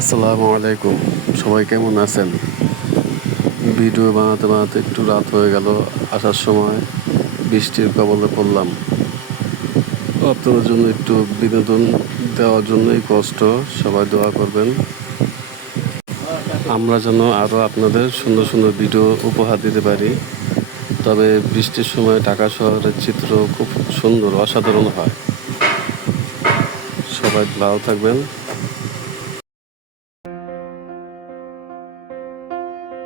আসসালামু আলাইকুম। সবাই কেমন আছেন? ভিডিও বানাতে বানাতে একটু রাত হয়ে গেল, আসার সময় বৃষ্টির কবলে পড়লাম। আপনাদের জন্য একটু বিনোদন দেওয়ার জন্যই কষ্ট, সবাই দোয়া করবেন। আমরা যেন আরও আপনাদের সুন্দর সুন্দর ভিডিও উপহার দিতে পারি। তবে বৃষ্টির সময় ঢাকা শহরের চিত্র খুব সুন্দর, অসাধারণ হয়। সবাই ভালো থাকবেন।